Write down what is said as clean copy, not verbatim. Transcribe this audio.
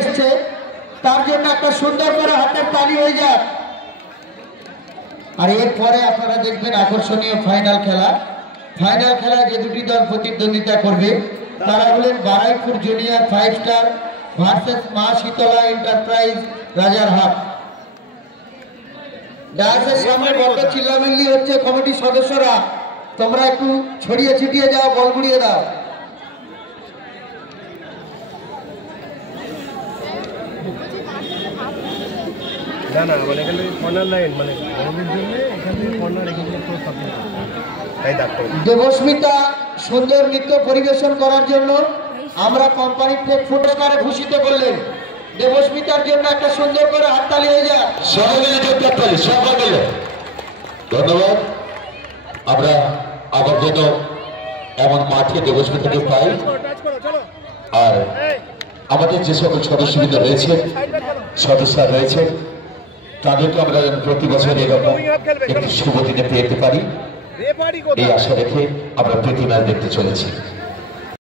এসছে, তার জন্য একটা সুন্দর করে হাতের তালি হয়ে যাক। আর এরপরে আপনারা দেখবেন আকর্ষণীয় ফাইনাল খেলা। ফাইনাল খেলায় যে দুটি দল প্রতিদ্বন্দ্বিতা করবে তারা হলেন বারাইপুর জুনিয়র 5 স্টার ভার্সেস মা শীতলা এন্টারপ্রাইজ রাজারহাট। ডায়াসের সামনে বড় চিল্লামিল্লি হচ্ছে, কমিটির সদস্যরা তোমরা একটু ছড়িয়ে ছিটিয়ে যাও, বল গুড়িয়ে দাও। না না মানে এখানে কর্নার লাইন মানে বলের জন্য এখানে কর্নার এখানে পুরো সাপোর্ট তাই ডাক্তার দেবস্মিতা সুন্দর নৃত্য পরিবেশন করার জন্য আমরা কোম্পানির থেকে পুরস্কারে ভূষিত করলেন। দেবস্মিতার জন্য একটা সুন্দর করে হাততালি হয়ে যায়। সকলে ধন্যবাদ। আমরা আবার যেন এমন মাঠে দেবস্মিতাকে পাই। আর আমাদের যে সকল সদস্যবৃন্দ রয়েছে, সদস্য রয়েছে, তাদেরকে আমরা প্রতি বছর এরকম একটি শুভ দিনে পেতে পারি এই আশা রেখে আমরা প্রতি ম্যাচ দেখতে চলেছি।